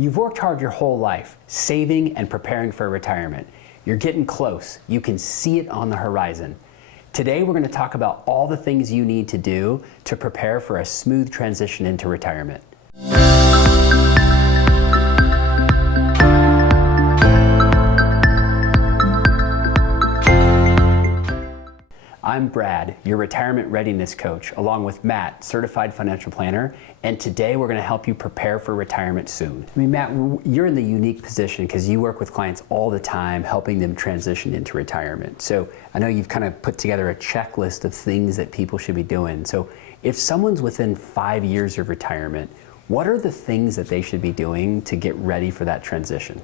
You've worked hard your whole life, saving and preparing for retirement. You're getting close. You can see it on the horizon. Today, we're going to talk about all the things you need to do to prepare for a smooth transition into retirement. I'm Brad, your retirement readiness coach, along with Matt, certified financial planner, and today we're going to help you prepare for retirement soon. I mean, Matt, you're in the unique position because you work with clients all the time, helping them transition into retirement. So I know you've kind of put together a checklist of things that people should be doing. So if someone's within 5 years of retirement, what are the things that they should be doing to get ready for that transition?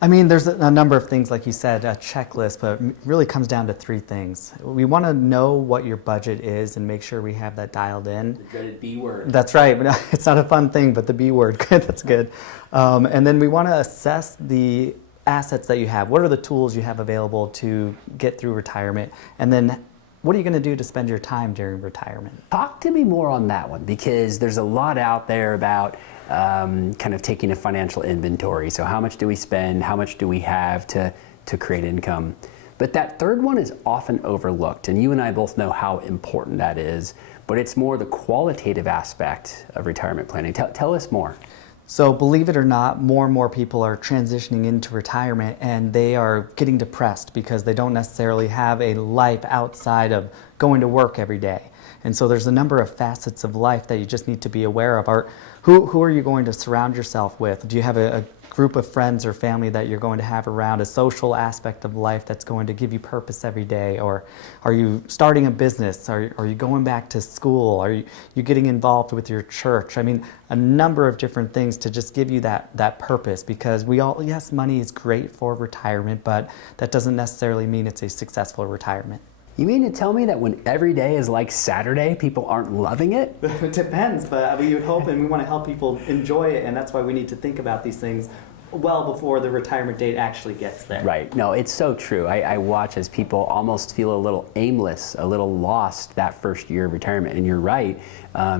I mean, there's a number of things, like you said, a checklist, but it really comes down to three things. We want to know what your budget is and make sure we have that dialed in. The dreaded B word. That's right. It's not a fun thing, but the B word, that's good. And then we want to assess the assets that you have. What are the tools you have available to get through retirement? And then what are you going to do to spend your time during retirement? Talk to me more on that one, because there's a lot out there about kind of taking a financial inventory. So how much do we spend? How much do we have to create income? But that third one is often overlooked, and you and I both know how important that is, but it's more the qualitative aspect of retirement planning. Tell us more. So believe it or not, more and more people are transitioning into retirement, and they are getting depressed because they don't necessarily have a life outside of going to work every day. And so there's a number of facets of life that you just need to be aware of. Who are you going to surround yourself with? Do you have a group of friends or family that you're going to have around, a social aspect of life that's going to give you purpose every day? Or are you starting a business? Are you going back to school? Are you getting involved with your church? I mean, a number of different things to just give you that purpose, because yes, money is great for retirement, but that doesn't necessarily mean it's a successful retirement. You mean to tell me that when every day is like Saturday, people aren't loving it? It depends, but we would hope, and we want to help people enjoy it, and that's why we need to think about these things well before the retirement date actually gets there. Right. No, it's so true. I watch as people almost feel a little aimless, a little lost that first year of retirement. And you're right,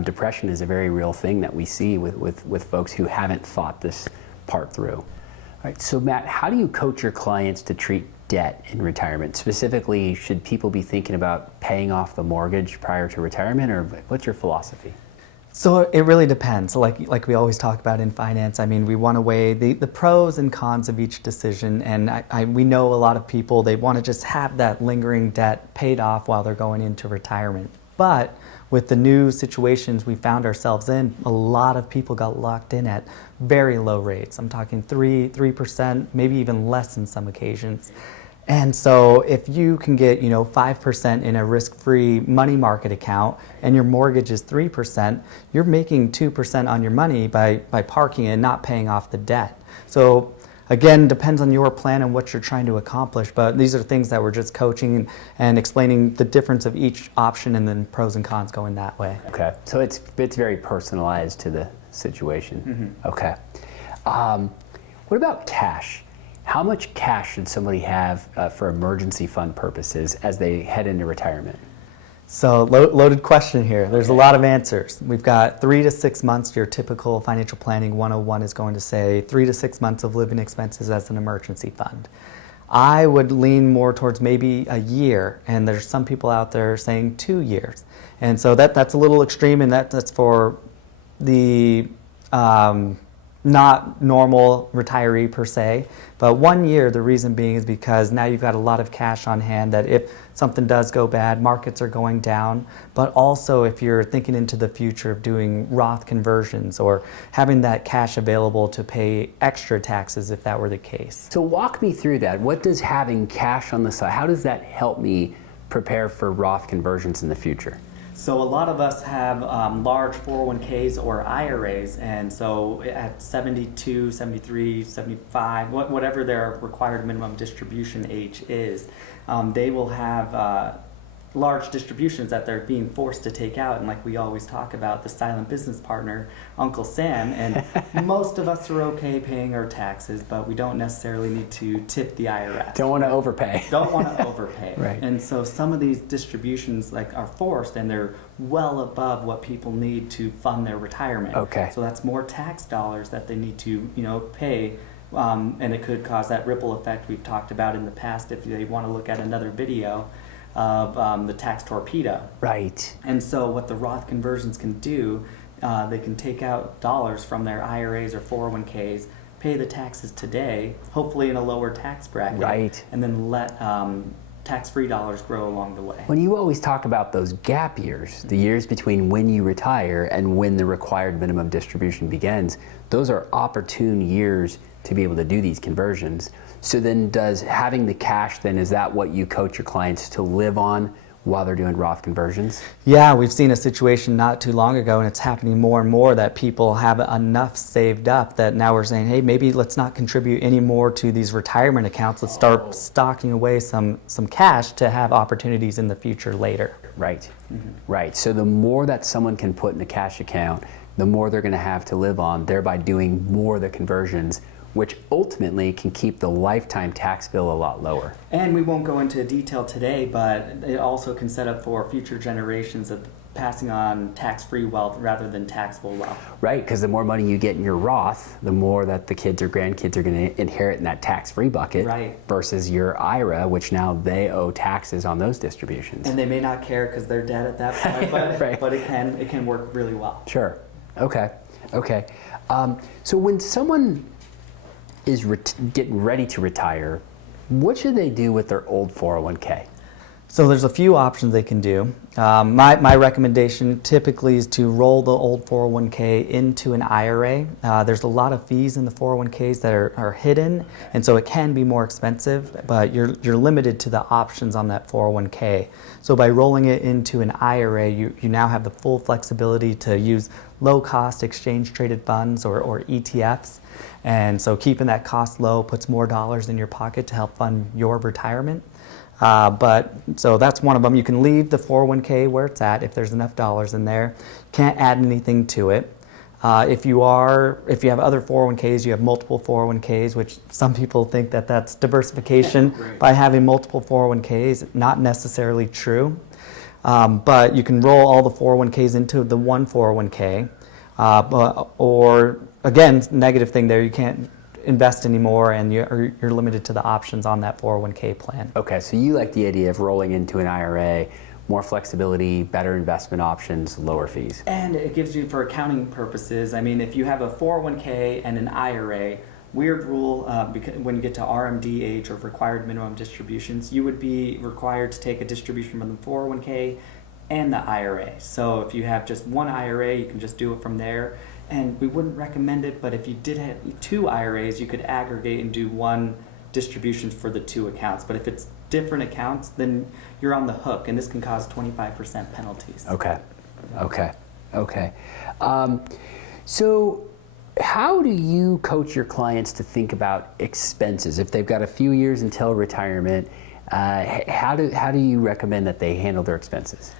depression is a very real thing that we see with folks who haven't thought this part through. All right, so Matt, how do you coach your clients to treat debt in retirement? Specifically, should people be thinking about paying off the mortgage prior to retirement, or what's your philosophy? So it really depends. Like we always talk about in finance, I mean, we want to weigh the pros and cons of each decision, and we know a lot of people, they want to just have that lingering debt paid off while they're going into retirement. But with the new situations we found ourselves in, a lot of people got locked in at very low rates. I'm talking 3%, maybe even less in some occasions. And so if you can get 5% in a risk-free money market account and your mortgage is 3%, you're making 2% on your money by parking and not paying off the debt. So again, depends on your plan and what you're trying to accomplish, but these are things that we're just coaching and explaining the difference of each option and then pros and cons going that way. Okay, so it's very personalized to the situation. Mm-hmm. Okay. What about cash? How much cash should somebody have for emergency fund purposes as they head into retirement? So loaded question here. There's a lot of answers. We've got 3 to 6 months. Your typical financial planning 101 is going to say 3 to 6 months of living expenses as an emergency fund. I would lean more towards maybe a year, and there's some people out there saying 2 years. And so that's a little extreme, and that's for the not normal retiree per se, but 1 year, the reason being is because now you've got a lot of cash on hand that if something does go bad, markets are going down, but also if you're thinking into the future of doing Roth conversions or having that cash available to pay extra taxes if that were the case. So walk me through that. What does having cash on the side, how does that help me prepare for Roth conversions in the future? So a lot of us have large 401ks or IRAs, and so at 72, 73, 75, whatever their required minimum distribution age is, they will have large distributions that they're being forced to take out. And like we always talk about, the silent business partner, Uncle Sam, and most of us are okay paying our taxes, but we don't necessarily need to tip the IRS. Don't want to overpay. Don't want to overpay. Right. And so some of these distributions like are forced, and they're well above what people need to fund their retirement. Okay. So that's more tax dollars that they need to, pay. And it could cause that ripple effect we've talked about in the past if they want to look at another video of the tax torpedo. Right. And so what the Roth conversions can do, they can take out dollars from their IRAs or 401ks, pay the taxes today, hopefully in a lower tax bracket, Right. and then let tax-free dollars grow along the way. When you always talk about those gap years, the years between when you retire and when the required minimum distribution begins, those are opportune years to be able to do these conversions. So then does having the cash then, is that what you coach your clients to live on while they're doing Roth conversions? Yeah, we've seen a situation not too long ago, and it's happening more and more, that people have enough saved up that now we're saying, hey, maybe let's not contribute any more to these retirement accounts. Let's start stocking away some cash to have opportunities in the future later. Right, right. So the more that someone can put in a cash account, the more they're going to have to live on, thereby doing more of the conversions, which ultimately can keep the lifetime tax bill a lot lower. And we won't go into detail today, but it also can set up for future generations of passing on tax-free wealth rather than taxable wealth. Right, because the more money you get in your Roth, the more that the kids or grandkids are going to inherit in that tax-free bucket, right, versus your IRA, which now they owe taxes on those distributions. And they may not care because they're dead at that point, but, right, but it can work really well. Sure. Okay. Okay. So when someone is getting ready to retire, what should they do with their old 401k? So there's a few options they can do. My recommendation typically is to roll the old 401k into an IRA. There's a lot of fees in the 401ks that are hidden, and so it can be more expensive, but you're limited to the options on that 401k. So by rolling it into an IRA, you now have the full flexibility to use low-cost exchange-traded funds or ETFs. And so keeping that cost low puts more dollars in your pocket to help fund your retirement. So that's one of them. You can leave the 401k where it's at if there's enough dollars in there. Can't add anything to it. If you have other 401ks, you have multiple 401ks, which some people think that that's diversification by having multiple 401ks. Not necessarily true. But you can roll all the 401ks into the one 401k. Or again, negative thing there, you can't invest anymore, and you're limited to the options on that 401k plan. Okay, so you like the idea of rolling into an IRA, more flexibility, better investment options, lower fees. And it gives you, for accounting purposes, I mean, if you have a 401k and an IRA, weird rule, because when you get to RMD age or required minimum distributions, you would be required to take a distribution from the 401k and the IRA. So if you have just one IRA, you can just do it from there. And we wouldn't recommend it, but if you did have two IRAs, you could aggregate and do one distribution for the two accounts. But if it's different accounts, then you're on the hook, and this can cause 25% penalties. Okay, okay, okay. So how do you coach your clients to think about expenses? If they've got a few years until retirement, how do you recommend that they handle their expenses?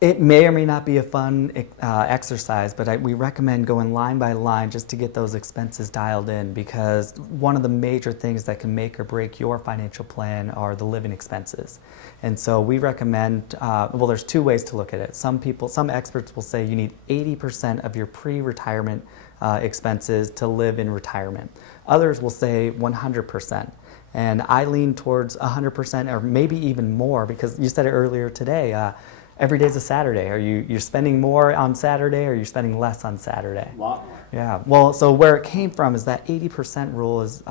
It may or may not be a fun exercise, but we recommend going line by line just to get those expenses dialed in, because one of the major things that can make or break your financial plan are the living expenses. And so we recommend, well, there's two ways to look at it. Some experts will say you need 80% of your pre-retirement expenses to live in retirement. Others will say 100%. And I lean towards 100% or maybe even more, because you said it earlier today, every day's a Saturday. You're spending more on Saturday, or you're spending less on Saturday? A lot more. Yeah. Well, so where it came from is that 80% rule is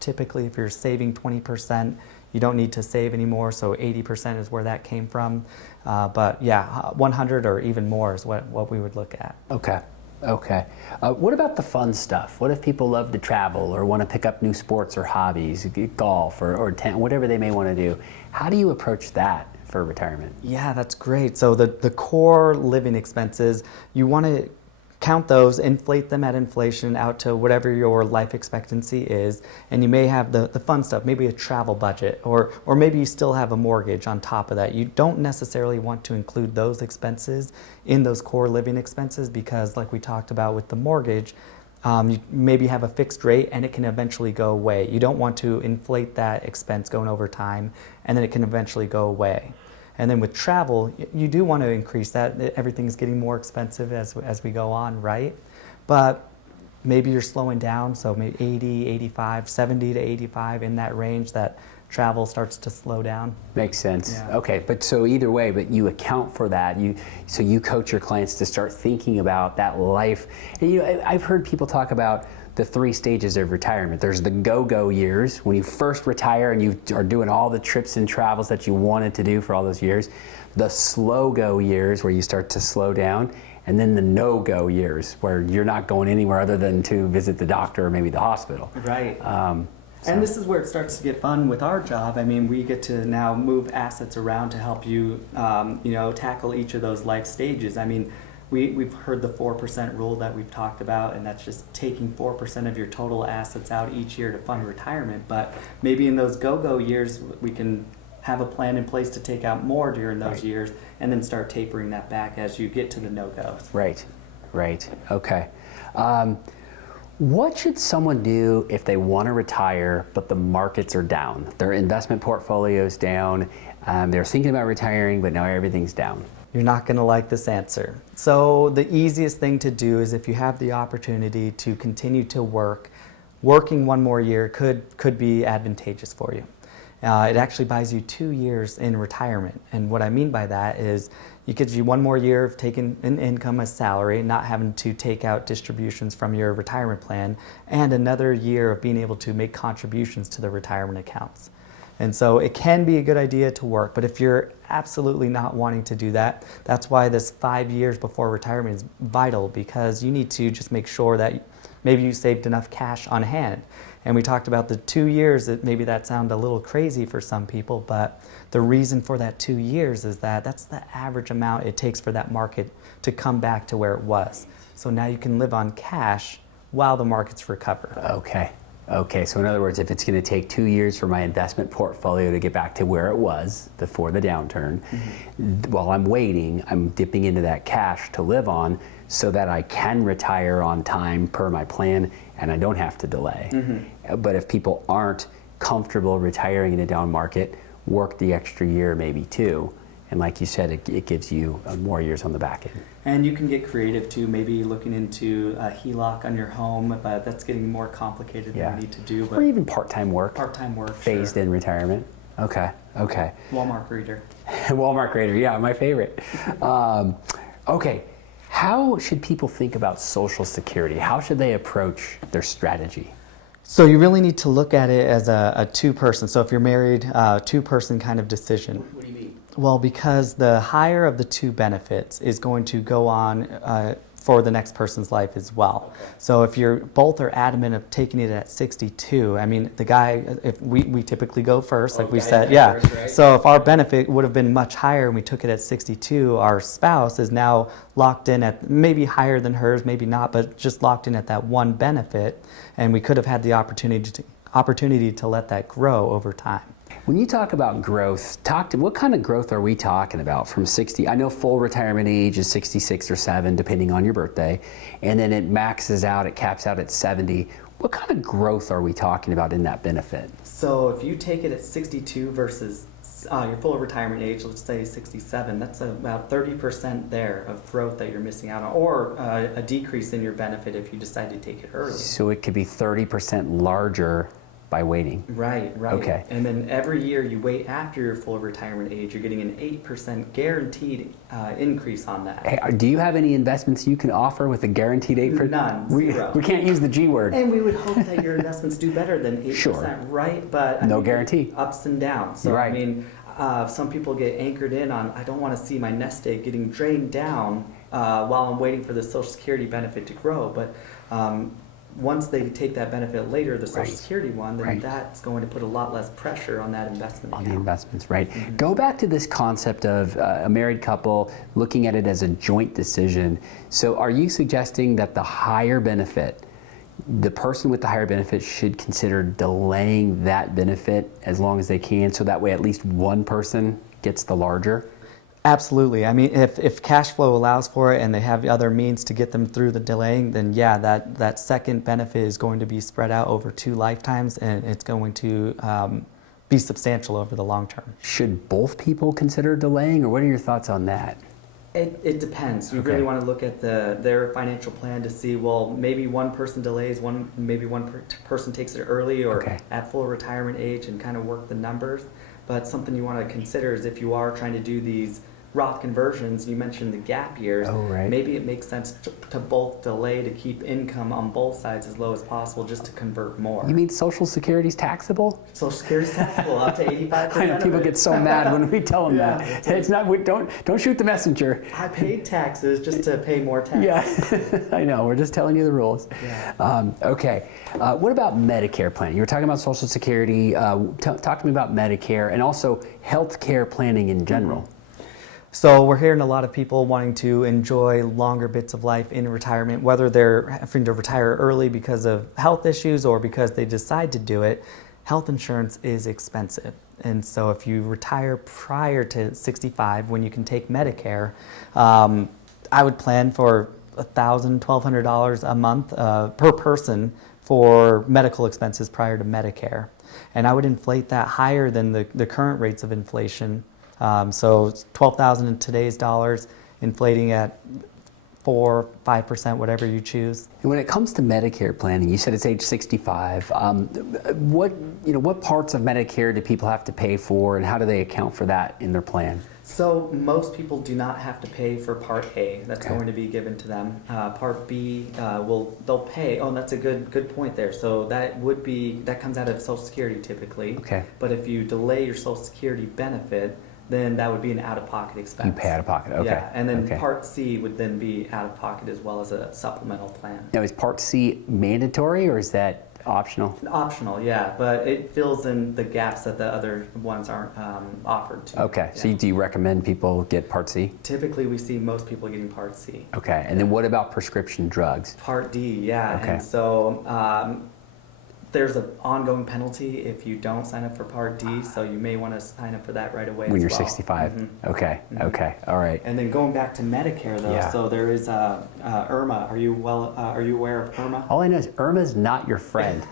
typically if you're saving 20%, you don't need to save anymore. So 80% is where that came from. But yeah, 100 or even more is what we would look at. Okay. Okay. What about the fun stuff? What if people love to travel or want to pick up new sports or hobbies, golf or whatever they may want to do? How do you approach that for retirement? Yeah, that's great. So the core living expenses, you want to count those, inflate them at inflation out to whatever your life expectancy is, and you may have the fun stuff, maybe a travel budget, or maybe you still have a mortgage on top of that. You don't necessarily want to include those expenses in those core living expenses because, like we talked about with the mortgage, you maybe have a fixed rate and it can eventually go away. You don't want to inflate that expense going over time and then it can eventually go away. And then with travel, you do want to increase that. Everything's getting more expensive as we go on, right? But maybe you're slowing down, so maybe 80, 85, 70 to 85 in that range, that travel starts to slow down. Makes sense. Yeah. Okay, but so either way, but you account for that. So you coach your clients to start thinking about that life. And I've heard people talk about the 3 stages of retirement. There's the go-go years, when you first retire and you are doing all the trips and travels that you wanted to do for all those years. The slow-go years, where you start to slow down. And then the no-go years, where you're not going anywhere other than to visit the doctor or maybe the hospital. Right. And this is where it starts to get fun with our job. I mean, we get to now move assets around to help you, tackle each of those life stages. I mean, we've heard the 4% rule that we've talked about, and that's just taking 4% of your total assets out each year to fund retirement. But maybe in those go-go years, we can have a plan in place to take out more during those years, and then start tapering that back as you get to the no-goes. Right. Okay. What should someone do if they want to retire, but the markets are down? Their investment portfolio is down. They're thinking about retiring, but now everything's down. You're not going to like this answer. So the easiest thing to do is, if you have the opportunity to continue to work, working one more year could be advantageous for you. It actually buys you 2 years in retirement. And what I mean by that is it gives you 1 more year of taking an income as salary, not having to take out distributions from your retirement plan, and another year of being able to make contributions to the retirement accounts. And so it can be a good idea to work, but if you're absolutely not wanting to do that, that's why this 5 years before retirement is vital, because you need to just make sure that maybe you saved enough cash on hand. And we talked about the 2 years, maybe that sounded a little crazy for some people, but the reason for that 2 years is that that's the average amount it takes for that market to come back to where it was. So now you can live on cash while the markets recover. Okay, so in other words, if it's going to take 2 years for my investment portfolio to get back to where it was before the downturn, while I'm waiting, I'm dipping into that cash to live on so that I can retire on time per my plan and I don't have to delay. But if people aren't comfortable retiring in a down market, work the extra year, maybe 2. And like you said, it gives you more years on the back end. And you can get creative too, maybe looking into a HELOC on your home, but that's getting more complicated than we need to do. But or even part-time work. Phased in retirement. Okay. Walmart greeter. Walmart greeter, yeah, my favorite. Okay, how should people think about Social Security? How should they approach their strategy? So you really need to look at it as a two-person. So if you're married, two-person kind of decision. What do you mean? Well, because the higher of the 2 benefits is going to go on for the next person's life as well. Okay. So if you're both are adamant of taking it at 62, I mean, the guy, if we typically go first, like we said, first, right? So if our benefit would have been much higher and we took it at 62, our spouse is now locked in at maybe higher than hers, maybe not, but just locked in at that 1 benefit, and we could have had the opportunity to let that grow over time. When you talk about growth, what kind of growth are we talking about from 60? I know full retirement age is 66 or 7, depending on your birthday, and then it caps out at 70. What kind of growth are we talking about in that benefit? So if you take it at 62 versus your full retirement age, let's say 67, that's about 30% there of growth that you're missing out on, or a decrease in your benefit if you decide to take it early. So it could be 30% larger by waiting. Right. Okay. And then every year you wait after your full retirement age, you're getting an 8% guaranteed increase on that. Hey, do you have any investments you can offer with a guaranteed 8%? None. Zero. We can't use the G word. And we would hope that your investments do better than 8%, sure. Right? But no guarantee. Ups and downs. So right. I mean, some people get anchored in on, I don't want to see my nest egg getting drained down while I'm waiting for the Social Security benefit to grow. But once they take that benefit later, the Social Right. Security one, then Right. that's going to put a lot less pressure on that investment On account. the investments, right? Go back to this concept of a married couple looking at it as a joint decision. So are you suggesting that the higher benefit, the person with the higher benefit should consider delaying that benefit as long as they can, so that way at least one person gets the larger? Absolutely. I mean, if cash flow allows for it and they have other means to get them through the delaying, then yeah, that second benefit is going to be spread out over 2 lifetimes, and it's going to be substantial over the long term. Should both people consider delaying, or what are your thoughts on that? It depends. You Okay. really want to look at their financial plan to see, well, maybe one person delays, maybe one person takes it early or Okay. at full retirement age, and kind of work the numbers. But something you want to consider is if you are trying to do these Roth conversions, you mentioned the gap years, Oh, right. maybe it makes sense to both delay to keep income on both sides as low as possible just to convert more. You mean Social Security's taxable? Social Security is taxable up to 85%. I know people get so mad when we tell them Yeah. that. It's not. Don't shoot the messenger. I paid taxes just to pay more taxes. Yeah, I know. We're just telling you the rules. Yeah. Okay. What about Medicare planning? You were talking about Social Security. Talk to me about Medicare and also health care planning in general. So we're hearing a lot of people wanting to enjoy longer bits of life in retirement, whether they're having to retire early because of health issues or because they decide to do it. Health insurance is expensive. And so if you retire prior to 65, when you can take Medicare, I would plan for $1,000, $1,200 a month per person for medical expenses prior to Medicare. And I would inflate that higher than the current rates of inflation. So $12,000 in today's dollars, inflating at 4%, 5%, whatever you choose. And when it comes to Medicare planning, you said it's age 65. What parts of Medicare do people have to pay for, and how do they account for that in their plan? So most people do not have to pay for Part A. That's Okay. going to be given to them. Part B, they'll pay. Oh, that's a good point there. So that comes out of Social Security typically. Okay. But if you delay your Social Security benefit, then that would be an out-of-pocket expense. You pay out of pocket. Okay. Yeah, and then Okay. Part C would then be out-of-pocket as well as a supplemental plan. Now, is Part C mandatory or is that optional? Optional, yeah, but it fills in the gaps that the other ones aren't offered to. Okay. So Yeah. do you recommend people get Part C? Typically, we see most people getting Part C. Okay. And then what about prescription drugs? Part D, yeah, Okay. and so there's an ongoing penalty if you don't sign up for Part D, so you may want to sign up for that right away When as you're well. 65. Mhm. Okay. Okay. All right. And then going back to Medicare, though, Yeah. so there is IRMA. Are you aware of IRMA? All I know is Irma's not your friend.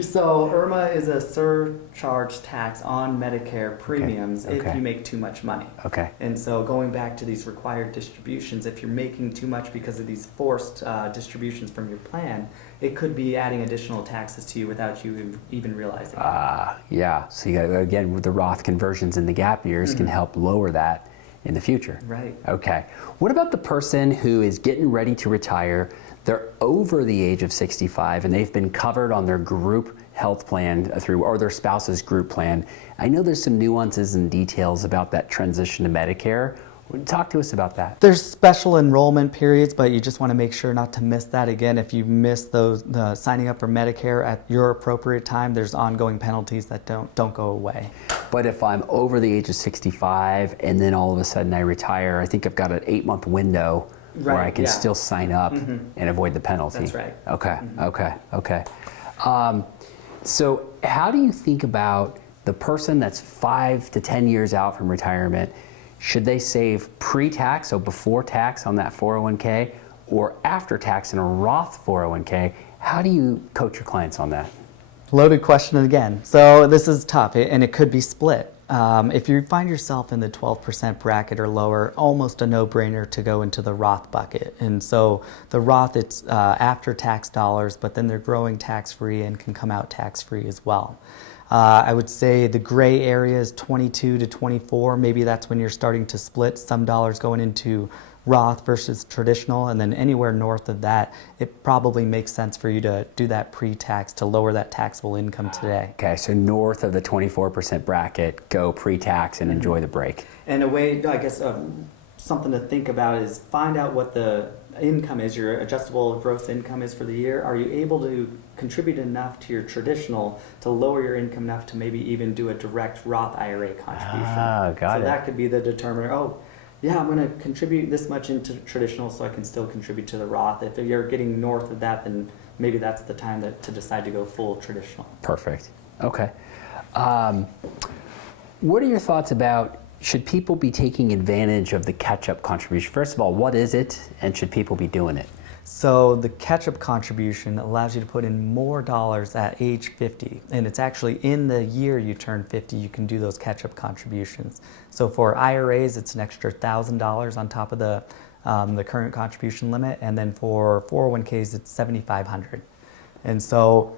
So IRMA is a surcharge tax on Medicare premiums Okay. if you make too much money. Okay. And so going back to these required distributions, if you're making too much because of these forced distributions from your plan, it could be adding additional taxes to you without you even realizing it. Yeah. So you got again with the Roth conversions and the gap years can help lower that in the future. Right. Okay. What about the person who is getting ready to retire? They're over the age of 65 and they've been covered on their group health plan or their spouse's group plan. I know there's some nuances and details about that transition to Medicare. Talk to us about that. There's special enrollment periods, but you just want to make sure not to miss that. Again, if you miss the signing up for Medicare at your appropriate time, there's ongoing penalties that don't go away. But if I'm over the age of 65 and then all of a sudden I retire, I think I've got an 8-month window where Right, I can yeah. still sign up and avoid the penalty. That's right. Okay. So how do you think about the person that's 5 to 10 years out from retirement? Should they save pre-tax, so before tax on that 401k, or after tax in a Roth 401k? How do you coach your clients on that? Loaded question again. So this is tough, and it could be split. If you find yourself in the 12% bracket or lower, almost a no-brainer to go into the Roth bucket. And so the Roth, it's after tax dollars, but then they're growing tax-free and can come out tax-free as well. I would say the gray area is 22 to 24. Maybe that's when you're starting to split some dollars going into Roth versus traditional, and then anywhere north of that, it probably makes sense for you to do that pre-tax to lower that taxable income today. Okay, so north of the 24% bracket, go pre-tax and enjoy the break. And a way, I guess, something to think about is find out what the income is, your adjustable gross income is for the year. Are you able to contribute enough to your traditional to lower your income enough to maybe even do a direct Roth IRA contribution? Ah, got so it. that could be the determiner. Oh, yeah, I'm going to contribute this much into traditional so I can still contribute to the Roth. If you're getting north of that, then maybe that's the time to decide to go full traditional. Perfect. Okay. What are your thoughts about, should people be taking advantage of the catch-up contribution? First of all, what is it, and should people be doing it? So the catch-up contribution allows you to put in more dollars at age 50, and it's actually in the year you turn 50 you can do those catch-up contributions. So for IRAs, it's an extra $1,000 on top of the current contribution limit, and then for 401ks, it's $7,500. And so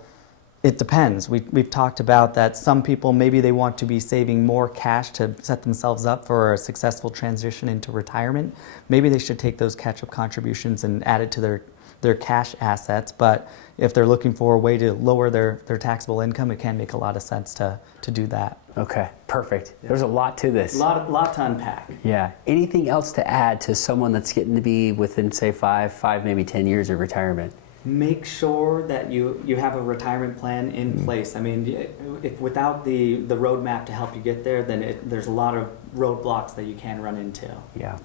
it depends. We've talked about that some people, maybe they want to be saving more cash to set themselves up for a successful transition into retirement. Maybe they should take those catch-up contributions and add it to their cash assets. But if they're looking for a way to lower their taxable income, it can make a lot of sense to do that. Okay, perfect. Yeah. There's a lot to this. Lot to unpack. Yeah. Anything else to add to someone that's getting to be within, say, five, maybe 10 years of retirement? Make sure that you have a retirement plan in place. I mean, if without the roadmap to help you get there, then there's a lot of roadblocks that you can run into. Yeah,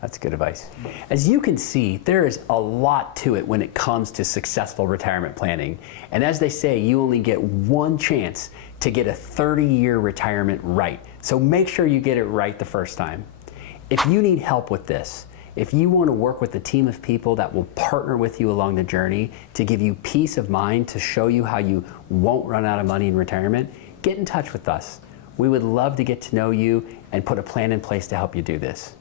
that's good advice. As you can see, there is a lot to it when it comes to successful retirement planning. And as they say, you only get one chance to get a 30-year retirement right. So make sure you get it right the first time. If you need help with this, if you want to work with a team of people that will partner with you along the journey to give you peace of mind, to show you how you won't run out of money in retirement, get in touch with us. We would love to get to know you and put a plan in place to help you do this.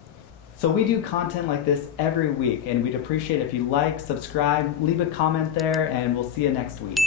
So we do content like this every week, and we'd appreciate if you like, subscribe, leave a comment there, and we'll see you next week.